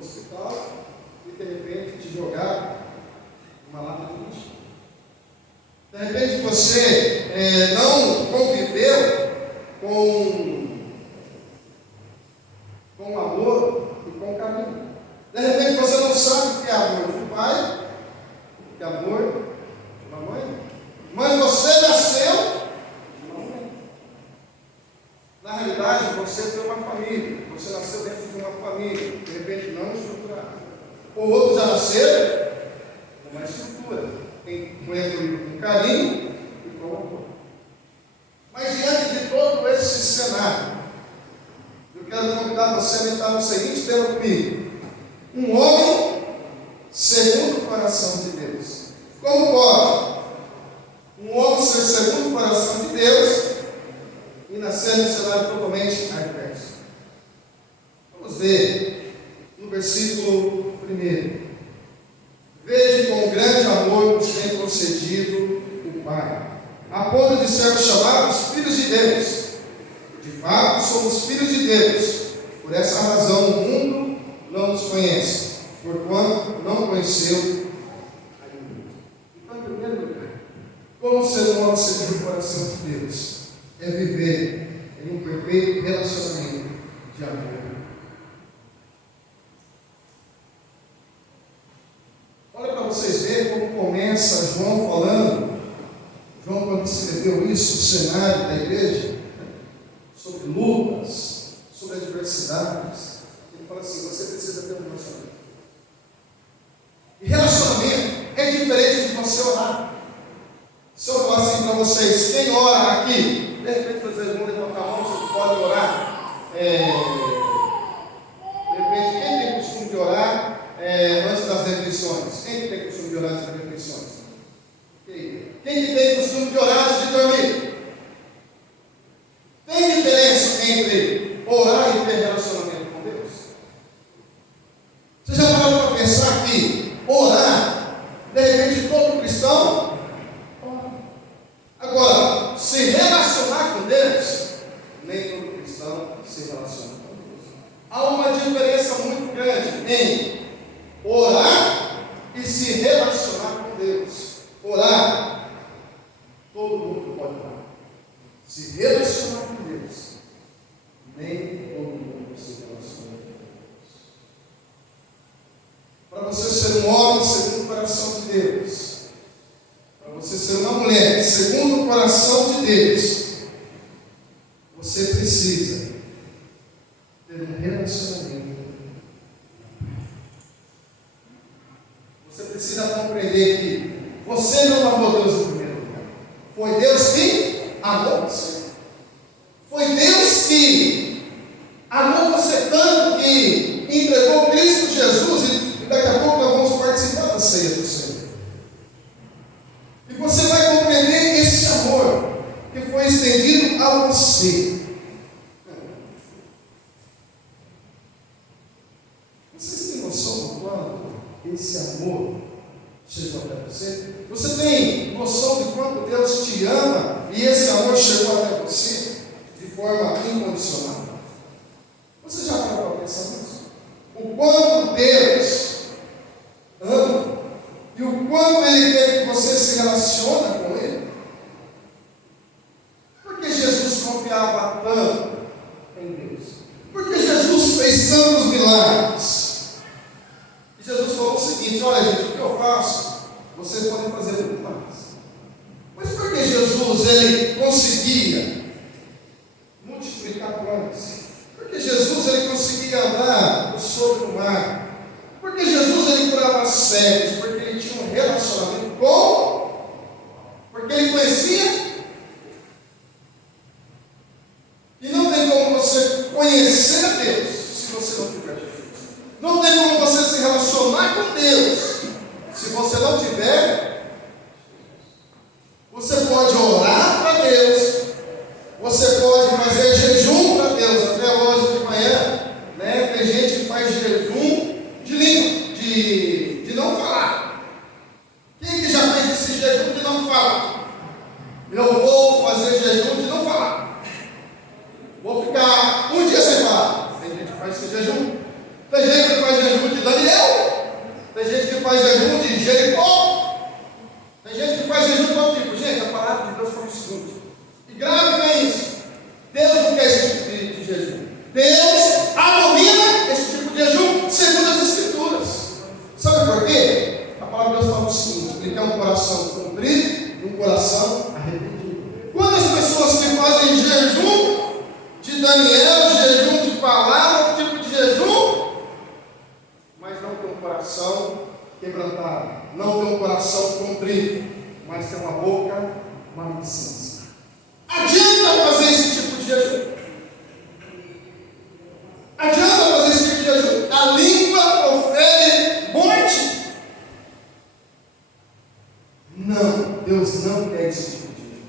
hospital e de repente te jogar você não conviveu com amor e com carinho. De repente você não sabe o que é amor de um pai, o que é amor de uma mãe, mas você nasceu de uma mãe. Na realidade, você tem uma família, você nasceu dentro de uma família, de repente não estruturada. Ou outros já nasceram numa estrutura, com carinho e com amor. Mas diante de todo esse cenário, eu quero convidar você a meditar no seguinte tema comigo: um homem segundo o coração de Deus. Como pode um homem ser segundo o coração de Deus e nascer num cenário totalmente adverso? Vamos ver no versículo 1. Vede com grande amor nos tem concedido o Pai, a ponto de sermos chamados filhos de Deus. De fato, somos filhos de Deus. Por essa razão o mundo não nos conhece, porquanto não conheceu ainda. Então, em primeiro lugar, como ser um homem segundo o coração de Deus? É viver em um perfeito relacionamento de amor. Olha para vocês verem como começa João falando. João, quando escreveu isso, o cenário da igreja, sobre lutas, sobre adversidades, ele fala assim: você precisa ter um relacionamento. E relacionamento é diferente de você orar. Se eu falar assim para vocês, quem ora aqui, de repente vocês vão levantar a mão, vocês podem orar. De repente, quem tem costume de orar antes das refeições? Quem tem costume de orar antes das refeições? Quem que tem costume de orar antes de dormir? Tem diferença entre orar e ter relacionamento com Deus? Você já parou para pensar que orar, de repente todo cristão ora. Agora, se relacionar com Deus, nem todo cristão se relaciona com Deus. Há uma diferença muito grande em orar e se relacionar com Deus. Orar, todo mundo pode orar. Se relacionar com Deus, nem todo mundo se relaciona com Deus. Para você ser um homem segundo o coração de Deus, para você ser uma mulher segundo o coração de Deus, você precisa ter um relacionamento. Você precisa compreender que você não amou Deus em primeiro lugar. Foi Deus que amou você. Foi Deus que amou você tanto que entregou Cristo Jesus, e daqui a pouco nós vamos participar da ceia do Senhor. E você vai compreender esse amor que foi estendido a você. Vocês têm noção do quanto esse amor chegou até você? Você tem noção de quanto Deus te ama e esse amor chegou até você de forma incondicional? Você já parou para pensar nisso? O quanto Deus ama e o quanto Ele quer que você se relacione com Ele? Porque Jesus confiava tanto em Deus? Porque Jesus fez tantos milagres? E Jesus falou o seguinte: olha, gente, o que eu faço, vocês podem fazer muito mais. Mas por que Jesus ele conseguia multiplicar pães? Porque Jesus ele conseguia andar sobre o mar? Porque Jesus ele curava cegos? Porque ele tinha um relacionamento com? Porque ele conhecia? E não tem como você conhecer a Deus se você não tiver Jesus. Não tem como você se relacionar com Deus se você não tiver. Você pode orar para Deus, você pode fazer jejum para Deus. Até hoje de manhã, né, tem gente que faz jejum de língua, de não falar. Quem que já fez esse jejum de não falar? Eu vou fazer jejum de não falar. Vou ficar um dia sem falar. Tem gente que faz esse jejum. Tem gente que faz jejum de Daniel. Tem gente que faz jejum de Jericó. Tem gente que faz jejum de todo tipo. Gente, a palavra coração contrito e um coração arrependido. Quantas pessoas que fazem jejum de Daniel, jejum de palavra, outro tipo de jejum, mas não tem um coração quebrantado, não tem um coração contrito, mas tem uma boca maliciosa. Adianta fazer esse tipo de jejum? Adianta fazer esse tipo de jejum? A língua profere morte? Não, Deus não quer esse tipo de jejum.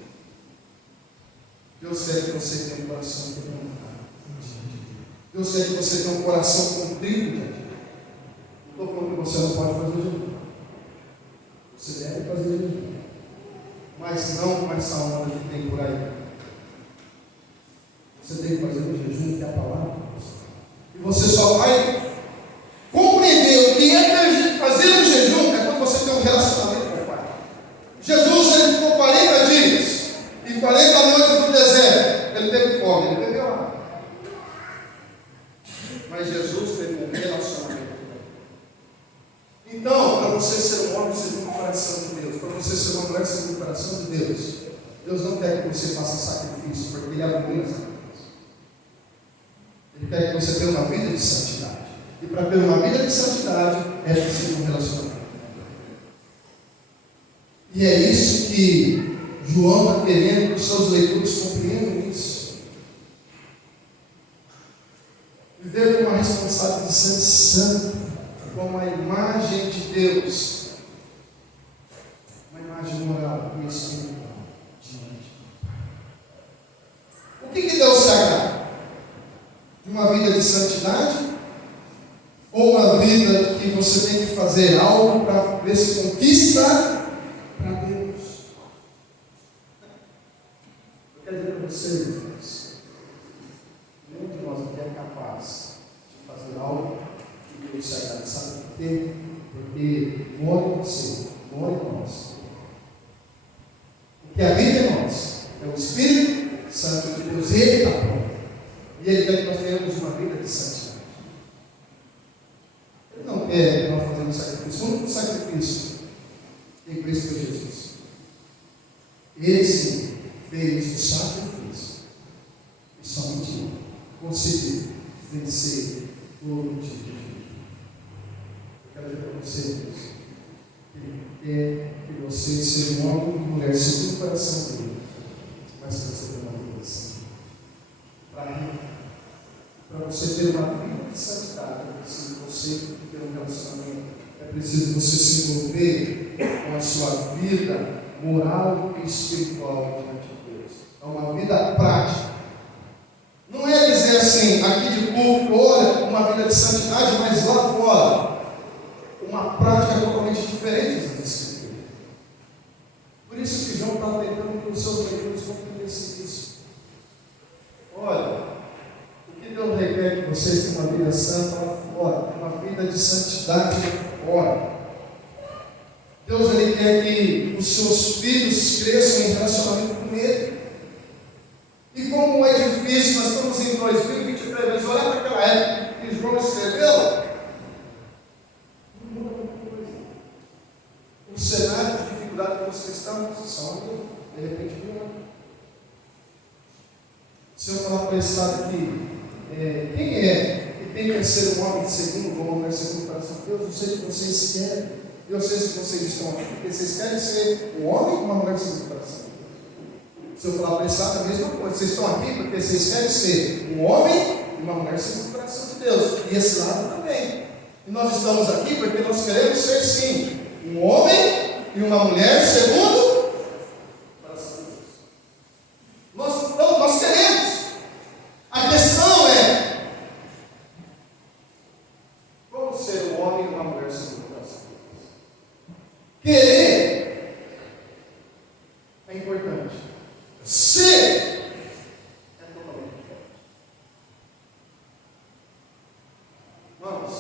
Deus quer que você tenha um coração quebrantado. Deus quer que você tenha um coração contrito. Não estou falando que você não pode fazer jejum. Você deve fazer jejum, mas não com essa onda que tem por aí. Você tem que fazer o jejum que é a palavra. E você só vai compreender o que é fazer um jejum é quando você tem um relacionamento com o Pai. Jesus, ele ficou 40 dias e 40 noites no deserto. Ele teve fome, ele bebeu água. Mas Jesus teve um relacionamento. Então, para você ser um homem segundo o coração de Deus, para você ser uma mulher segundo o coração de Deus, Deus não quer que você faça sacrifício, porque Ele abomina sacrifício. Ele quer que você tenha uma vida de santidade. E para ter uma vida de santidade, é preciso um relacionamento. E é isso que João está querendo que os seus leitores compreendam isso. Viver com uma responsabilidade de ser santo, como a imagem de Deus, uma imagem moral e espiritual diante do Pai. O que Deus se agrada? De uma vida de santidade? Ou uma vida que você tem que fazer algo para ver se conquista para Deus? Eu quero dizer para vocês, irmãos, nenhum de nós aqui é capaz de fazer algo que Deus se agrada. Sabe por quê? Porque mora em você, mora em nós. O que habita em nós é o Espírito Santo de Deus. Ele está pronto. E Ele quer que nós tenhamos uma vida de santidade. Ele não quer que nós façamos sacrifício. O único sacrifício em Cristo Jesus. Esse fez o sacrifício. E somente Ele conseguiu vencer todo tipo de vida. Eu quero dizer para você, Deus, que Ele quer que você seja um homem e mulher segundo o coração dele. Mas que você tenha uma vida assim. Para você ter uma vida de santidade, é preciso você ter um relacionamento. É preciso você se envolver com a sua vida moral e espiritual diante de Deus. É uma vida prática. Não é dizer assim, aqui de público, olha, uma vida de santidade, mas lá fora, uma prática totalmente diferente das Escrituras. Por isso que João está tentando que os seus leitores compreendessem isso. Olha, o que Deus requer que vocês tenham uma vida santa lá fora, uma vida de santidade lá fora. Deus, Ele quer que os seus filhos cresçam em relacionamento com Ele. E como é difícil, nós estamos em 2023, mas olhar para aquela época que João escreveu, não muda muita coisa. O cenário de dificuldade que nós cristãos são, de repente, pior. Se eu falar para esse lado aqui, quem é que tem que ser um homem segundo, como uma mulher segundo o coração de Deus? Eu sei que vocês querem, eu sei que vocês estão aqui, porque vocês querem ser um homem ou uma mulher segundo o coração de Deus. Se eu falar para esse lado, é a mesma coisa. Vocês estão aqui porque vocês querem ser um homem e uma mulher segundo o coração de Deus. E esse lado também. E nós estamos aqui porque nós queremos ser, sim, um homem e uma mulher segundo o coração de Deus. Nós queremos. A questão é como ser um homem e uma mulher segundo o coração de Deus. Querer é importante. Ser é totalmente diferente. Vamos.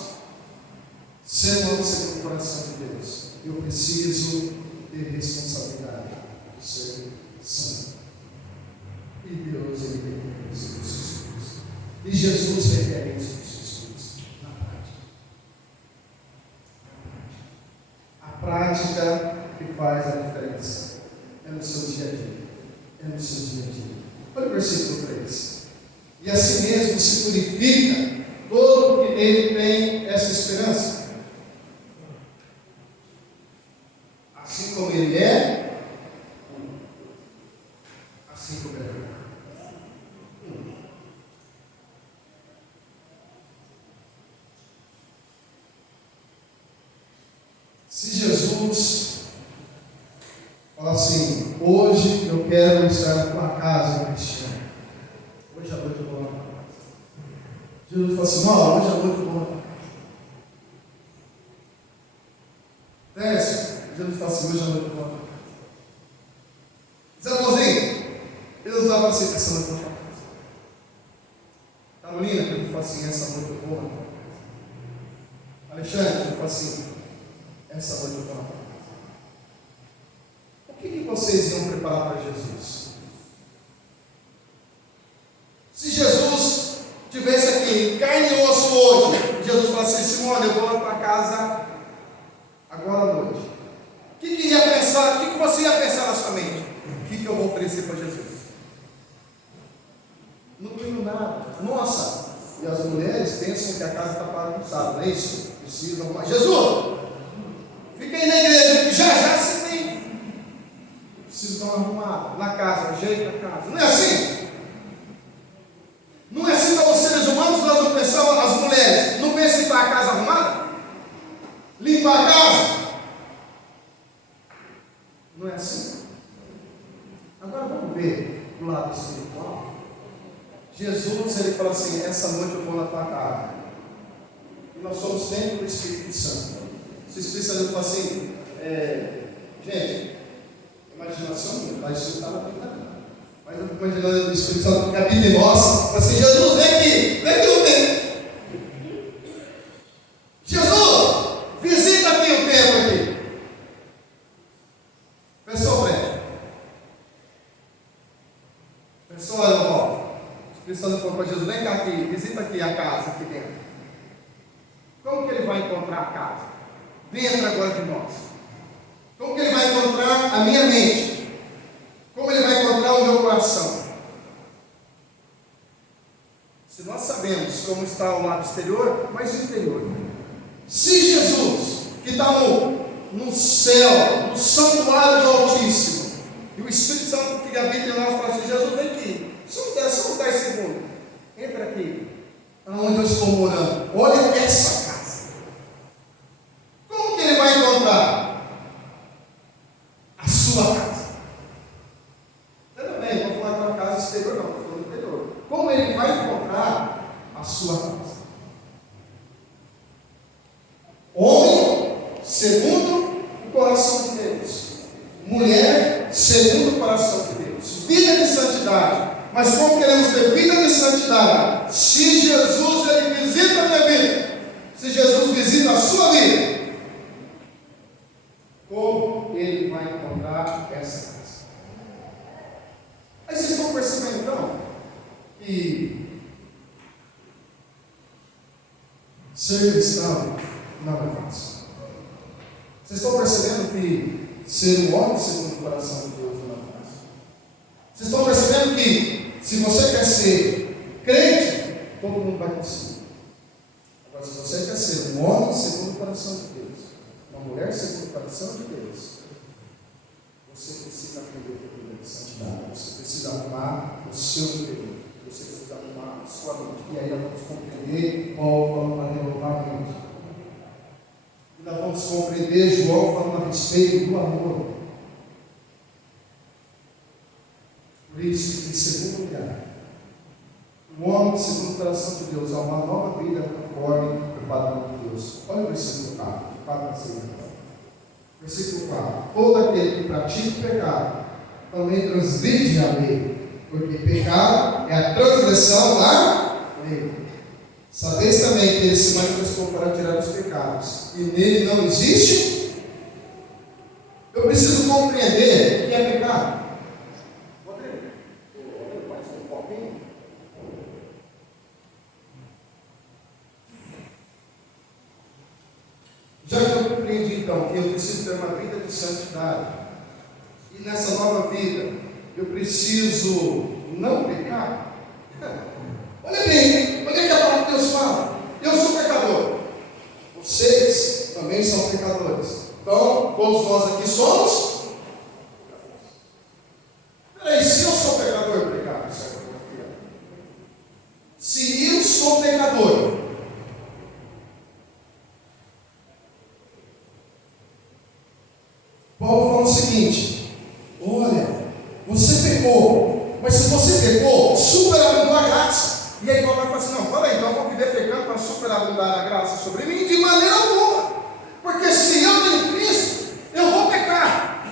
Ser um homem segundo o coração de Deus, eu preciso ter responsabilidade de ser santo. E Deus, Ele requer isso dos seus filhos. E Jesus requer isso dos seus filhos na prática. A prática que faz a diferença. É no seu dia a dia. É no seu dia a dia. Olha o versículo 3. E assim mesmo se purifica todo que nele tem essa esperança. Assim como ele é, assim como ele é. Se Jesus fala assim, hoje eu quero estar na tua casa, Cristiano. Hoje à noite eu vou lá na tua casa. Jesus fala assim, não, hoje à noite eu vou lá na tua casa. Desce. Jesus fala assim, hoje à noite eu vou lá na tua casa. Zé Mozinho, Jesus fala assim, essa noite eu vou lá na tua casa. Carolina, Jesus fala assim, essa noite eu vou lá na tua casa. Alexandre, Jesus fala assim, essa noite eu vou lá na tua casa. O que vocês iam preparar para Jesus? Se Jesus tivesse aqui, carne e osso hoje, Jesus falasse assim, Simone, eu vou lá para casa agora à noite. O que ia pensar? O que você ia pensar na sua mente? O que eu vou oferecer para Jesus? Não tenho nada. Nossa, e as mulheres pensam que a casa está bagunçada, não é isso? Precisam arrumar. Jesus, fica aí na igreja, já se tem. Preciso dar uma arrumada na casa, ajeita a casa. Não é assim? Não é assim para os seres humanos? Nós não pensamos, as mulheres, não pensam em limpar a casa arrumada? Limpar a casa? Não é assim? Agora vamos ver do lado espiritual. Jesus, ele fala assim, essa noite eu vou na tua casa. E nós somos templo do Espírito Santo. Se o Espírito Santo fala assim, gente, imaginação, mas isso está na Bíblia. Mas eu fico imaginando o Espírito Santo que habita em nós. Fala assim, Jesus, vem aqui no templo. Jesus, visita aqui o templo aqui. Pessoal, frente. Pessoal, irmão. O Espírito Santo falou para Jesus, vem cá aqui, visita aqui a casa aqui dentro. Como que ele vai encontrar a casa? Dentro agora de nós. Como que ele vai encontrar a minha mente? Como ele vai encontrar o meu coração? Se nós sabemos como está o lado exterior, mas o interior. Se Jesus, que está no céu, no santuário do Altíssimo, e o Espírito Santo que habita em nós fala assim, Jesus, vem aqui, só uns 10 segundos, entra aqui, onde eu estou morando, olha essa casa. Como que ele vai encontrar? A sua casa. Tudo bem, não vou falar da casa exterior, não, estou falando do interior. Como ele vai encontrar a sua casa? Homem, segundo o coração de Deus. Mulher, segundo o coração de Deus. Vida de santidade. Mas como queremos ter vida de santidade? Se Jesus ele visita a minha vida, se Jesus visita a sua vida, como ele vai encontrar essa casa? Aí vocês estão percebendo então que ser cristão não é fácil. Vocês estão percebendo que ser um homem segundo o coração de Deus não é fácil. Vocês estão percebendo que se você quer ser crente, todo mundo vai conseguir. Agora, se você quer ser um homem segundo o coração de Deus, uma mulher segundo o coração de Deus, você precisa aprender a ter vida de santidade. Você precisa arrumar o seu interior. Você precisa arrumar a sua mente. E aí nós vamos compreender Paulo falando para renovar a mente. E nós vamos compreender João falando a respeito do amor. Por isso, em segundo lugar, um homem segundo o coração de Deus há uma nova vida conforme o padrão de Deus. Olha o versículo 4, 4 a 6. Versículo 4. Todo aquele que pratica o pecado também transgride a lei, porque pecado é a transgressão da lei. Sabeis também que ele se manifestou para tirar os pecados, e nele não existe. Eu preciso compreender o que é pecado. Já que eu compreendi então então que eu preciso ter uma vida de santidade. E nessa nova vida, eu preciso não pecar. Olha bem, olha que a palavra de Deus fala. Eu sou pecador. Vocês também são pecadores. Então, todos nós aqui somos. Peraí, se eu sou pecador, pecado, certo? Se eu sou pecador, Paulo fala o seguinte: olha, você pecou, mas se você pecou, superabundou a graça. E aí Paulo vai falar assim: não, olha, então eu vou viver pecando para superabundar a graça sobre mim? De maneira alguma, porque se eu tenho Cristo, eu vou pecar,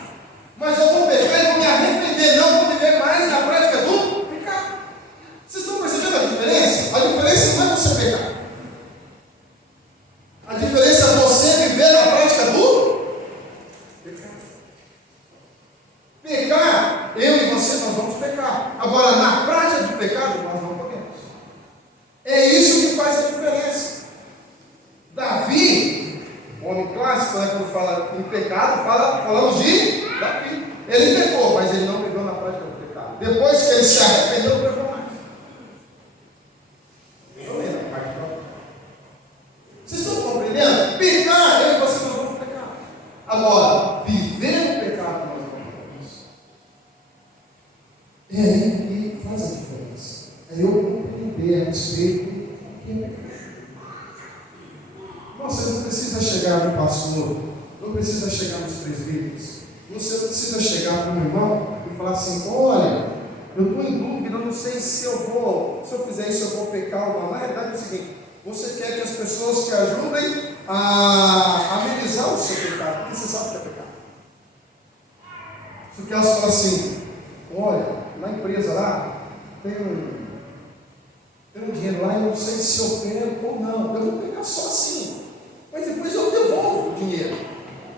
mas eu vou pecar e vou me arrepender, não vou viver mais na prática do pecado. Vocês estão percebendo a diferença? A diferença não é você pecar, a diferença é você viver na prática do pecado. Pecar, eu e você, nós vamos pecar. Agora, na prática do pecado, nós não podemos. É isso que faz a diferença. Davi, homem clássico, né, quando fala em pecado, falamos de Davi. Ele pecou, mas ele não pegou na prática do pecado. Depois que ele se arrependeu, não pegou mais. Vocês estão compreendendo? Pecar, eu e você não vamos pecar. Agora, viver no pecado, nós não podemos. É aí que faz a diferença. É eu compreender a respeito do que é pecado. Você não precisa chegar no pastor, não precisa chegar nos presbíteros, você não precisa chegar para um irmão e falar assim: olha, eu estou em dúvida, eu não sei se eu fizer isso, eu vou pecar ou não. Na realidade é o seguinte: você quer que as pessoas te ajudem a amenizar o seu pecado, porque você sabe que é pecado. Porque elas falam assim: olha, na empresa lá tem um dinheiro lá, eu não sei se eu quero ou não. Eu vou pegar só assim, mas depois eu devolvo o dinheiro.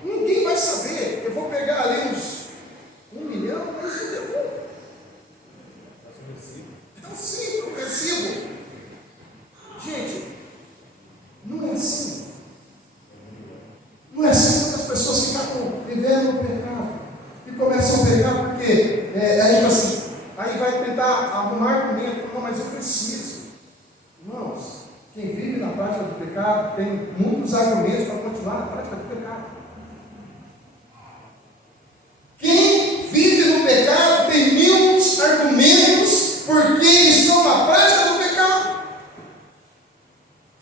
Ninguém vai saber. Eu vou pegar ali uns 1 milhão, mas eu devolvo. É assim, progressivo. Gente, não é assim. Não é assim quando as pessoas ficam vivendo no pecado e começam a pecar porque aí, assim, aí vai tentar arrumar argumento. Não, mas eu preciso. Irmãos, quem vive na prática do pecado tem muitos argumentos para continuar na prática do pecado. Quem vive no pecado tem mil argumentos porque estão na prática do pecado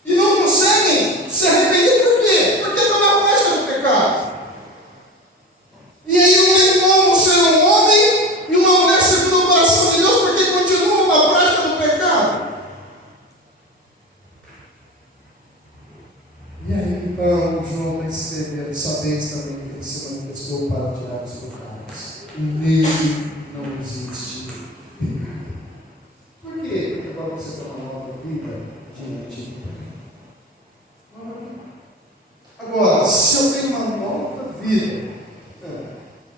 e não conseguem se arrepender. Por quê? Porque estão na prática do pecado. E aí não tem como ser um homem e uma mulher segundo o coração de Deus porque continuam na prática do pecado. E aí então João vai escrever: sabeis também que ele se manifestou para tirar os pecados, e nele não existe pecado. Por quê? Porque agora você tem uma nova vida diante de Deus. Agora, se eu tenho uma nova vida,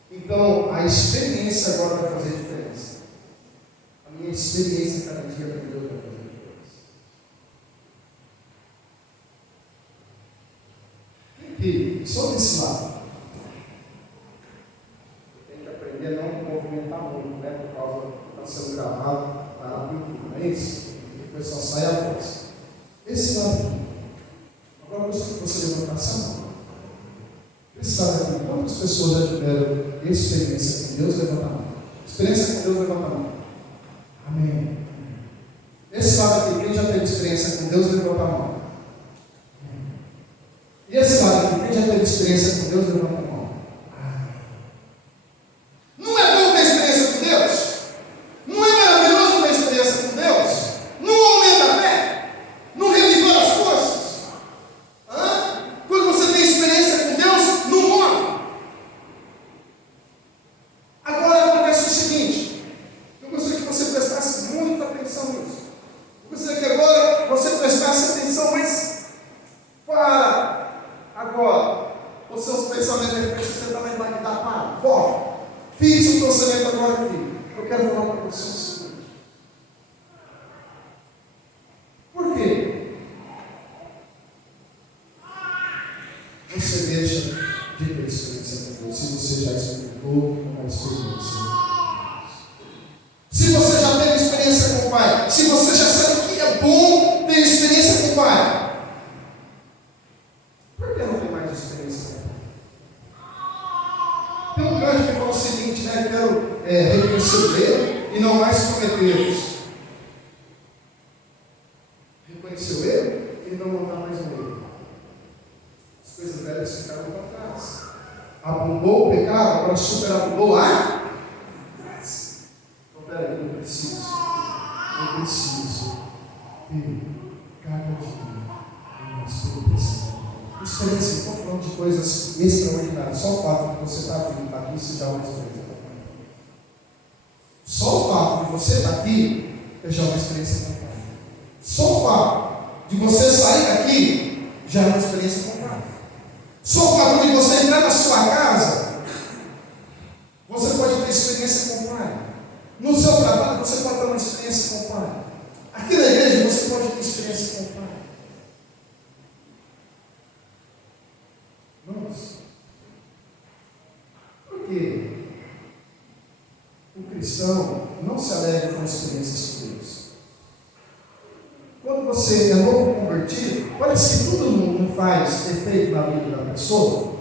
então a experiência agora vai fazer diferença. A minha experiência cada dia com Deus vai fazer diferença. E só desse lado, tem que aprender a não movimentar muito, né? Por causa que está sendo gravado na YouTube, não é isso? E o pessoal sai à voz. Esse lado aqui. Agora eu gostaria que você levantasse a mão. Esse lado aqui. Quantas pessoas já tiveram experiência com Deus? Levanta a mão. Experiência com Deus, levanta a mão. Amém. Esse lado aqui, quem já teve experiência com Deus, levanta a mão. E esse lado aqui, quem já teve experiência com Deus, levanta a mão. Não é bom ter experiência com Deus? Não é maravilhoso ter experiência com Deus? Não aumenta a fé? Não revigora as forças? Quando você tem experiência com Deus, não morre. Agora acontece o seguinte: eu gostaria que você prestasse muita atenção nisso. Eu gostaria que agora você prestasse atenção, mas para. Agora, os seus pensamentos, de repente, você também vai me dar para. Volta. Fixe o pensamento agora aqui. Eu quero falar para você o seguinte. Por quê? Você deixa já experimentou uma experiência. Se você já teve experiência com o Pai, se você já sabe que é bom ter experiência com o Pai, por que não tem mais experiência com o Pai? Tem um canto que fala o seguinte, né? Quero reconhecer o erro e não mais cometer erros. Reconhecer o erro e não voltar mais no erro. As coisas velhas ficaram para trás. Abundou o pecado, agora superabundou a graça. Então, peraí, eu preciso ter cada dia uma experiência. Experiência, estou falando de coisas extraordinárias. Só o fato de você estar aqui, isso já é uma experiência. Só o fato de você estar aqui já é uma experiência com o Pai. Só o fato de você sair daqui já é uma experiência com o Pai. Só o fato de você entrar na sua casa, você pode ter experiência com o Pai. No seu trabalho, você pode ter uma experiência com o Pai. Aqui na igreja, você pode ter experiência com o Pai. Nossa. Por quê? O cristão não se alegra com experiências com Deus. Quando você é novo convertido, parece que tudo não faz efeito na vida da pessoa.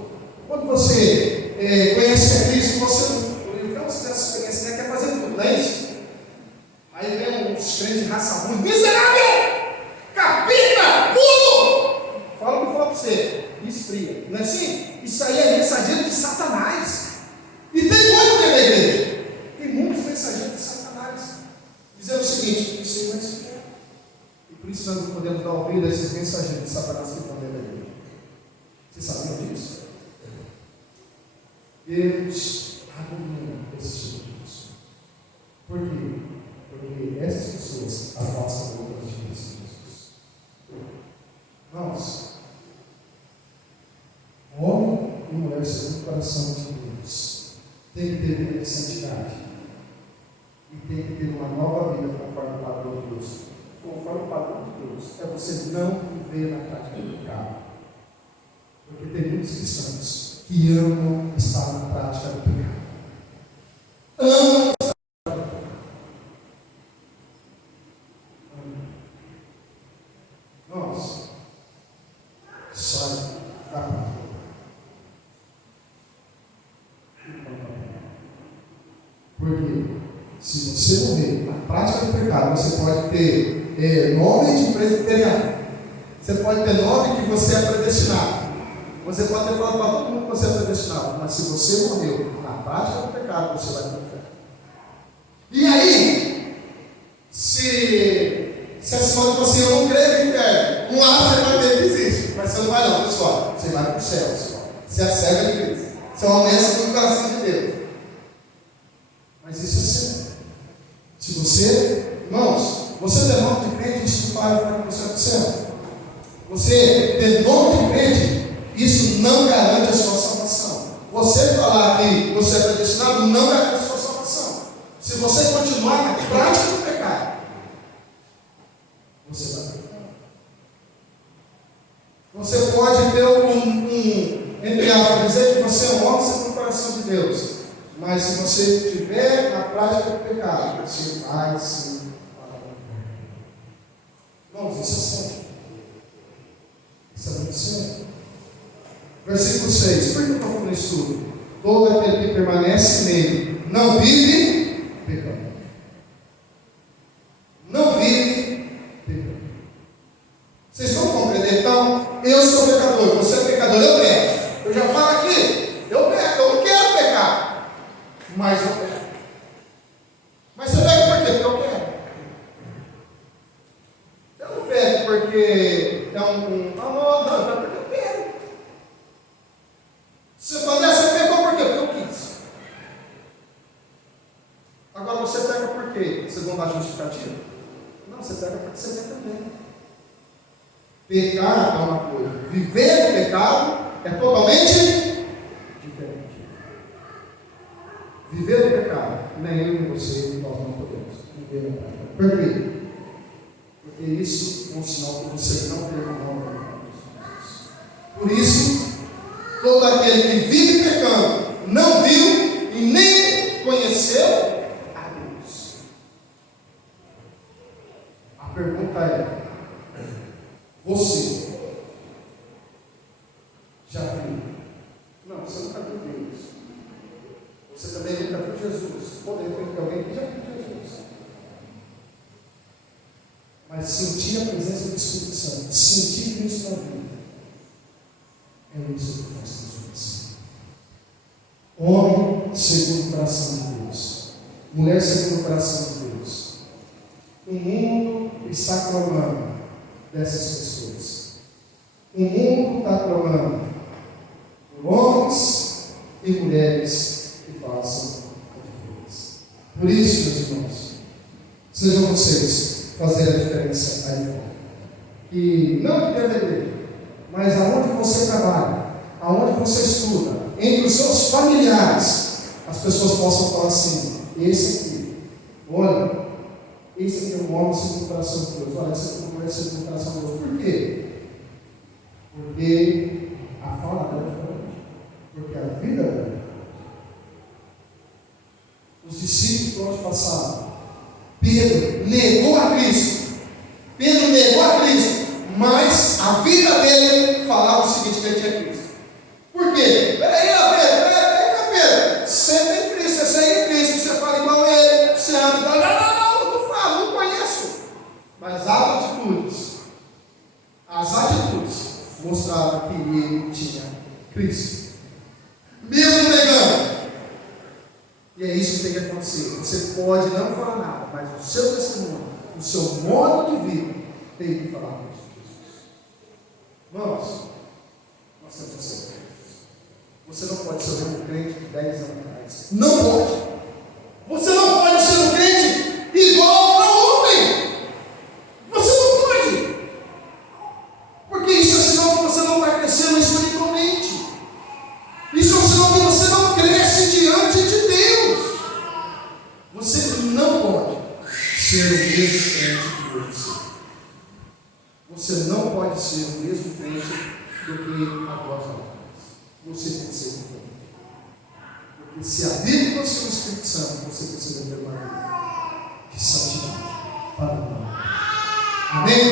Quando você conhece a Cristo, você não tem essa experiência, quer fazer tudo, não é isso? Aí vem uns crentes de raça ruim, miserável, capita, pulo! Fala o que eu falo para você, esfria, não é assim? Isso aí é mensageiro de Satanás. E tem muito dentro da igreja. Tem muitos mensageiros de Satanás dizendo o seguinte: isso aí vai esfriar. E por isso nós não podemos dar ouvido a esses mensageiros de Satanás que estão dentro da igreja. Vocês sabiam disso? Deus abomina esse tipo de pessoa. Por quê? Porque essas pessoas afastam outras de Jesus. Irmãos, homem e mulher segundo o coração de Deus tem que ter vida de santidade e tem que ter uma nova vida conforme o padrão de Deus. Conforme o padrão de Deus é você não viver na prática do pecado. Porque tem muitos cristãos que amam estar na prática do pecado. Amam estar na prática do pecado. Nossa, sai da prática. Porque se você morrer na prática do pecado, você pode ter nome de presbiteriano. Você pode ter nome que você é predestinado. Você pode ter falado para todo mundo que você é predestinado. Mas se você morreu na prática do pecado, você vai para o inferno. E aí, se a senhora for assim, eu não creio no inferno, um lado você vai ver que existe. Mas você não vai não, pessoal. Você vai para o céu, pessoal. Você é a cega de Cristo. Você é uma ameaça do coração de Deus. Mas isso é sério. Se você, irmãos, você tem nome de crente, isso não vai para você para o céu. Você ter nome de crente, isso não garante a sua salvação. Você falar que você é predestinado não garante a sua salvação. Se você continuar na prática do pecado, você vai para o inferno. Você pode ter entre aspas, dizer que você é um homem segundo o coração de Deus. Mas se você estiver na prática do pecado, você vai sim para o inferno. Irmãos, isso é sério. Isso é muito sério. Versículo 6. Por que eu estou falando isso tudo? Todo aquele que permanece nele não vive pecando. Não vive pecando. Vocês estão compreendendo? Então, eu sou pecador, você é pecador, eu peco. Eu já falo aqui, eu peco, eu não quero pecar. Mas eu quero. Mas você pega por quê? Porque eu quero. Eu não pego porque é não, é porque eu quero. Você fala, você pegou por quê? Porque eu quis. Agora você pega por quê? Segundo a justificativa? Não, você pega porque você quer também. Pecar é uma coisa. Viver o pecado é totalmente diferente. Viver o pecado, nem eu nem você, nós não podemos viver o pecado. Por quê? Porque isso é um sinal que você não terminou o pecado. Por isso, todo aquele que vive pecando, não vive Você também nunca viu Jesus. Pô, de repente alguém que já viu Jesus. Mas sentir a presença do Espírito Santo, sentir Cristo na vida, é isso que faz transformação. Homem segundo o coração de Deus. Mulher segundo o coração de Deus. O mundo está clamando dessas pessoas. O mundo está clamando por homens e mulheres que façam a diferença. Por isso, meus irmãos, sejam vocês fazer a diferença aí fora. E não que deveria, mas aonde você trabalha, aonde você estuda, entre os seus familiares, as pessoas possam falar assim: esse aqui, olha, esse aqui é um homem segundo o coração de Deus, olha, esse aqui é uma mulher segundo o coração de Deus. Por quê? Porque a fala dela é diferente, porque a vida dela é diferente. Os discípulos por onde passaram, Pedro negou a Cristo. Pedro negou a Cristo, mas a vida dele falava o seguinte: que ele tinha Cristo. Por quê? Pedro, você tem Cristo, você segue Cristo, você fala igual a ele, você anda igual. Não falo, não conheço. Mas as atitudes mostravam que ele tinha Cristo, mesmo negando. E é isso que tem que acontecer. Você pode não falar nada, mas o seu testemunho, o seu modo de vida, tem que falar com Jesus. Irmãos, nós temos que ser crentes. Você não pode ser o mesmo crente de 10 anos atrás. Não pode. Você não pode ser um crente igual a ontem. Você não pode. Porque isso é sinal que você não vai crescendo espiritualmente. Isso é um sinal que você não cresce diante de Deus. Você não pode ser o mesmo crente que você. Você não pode ser o mesmo crente do que após a atrás. Você tem que ser diferente. Porque se a Bíblia não ser o Espírito Santo, você precisa ter uma vida de santidade para o mundo. Amém?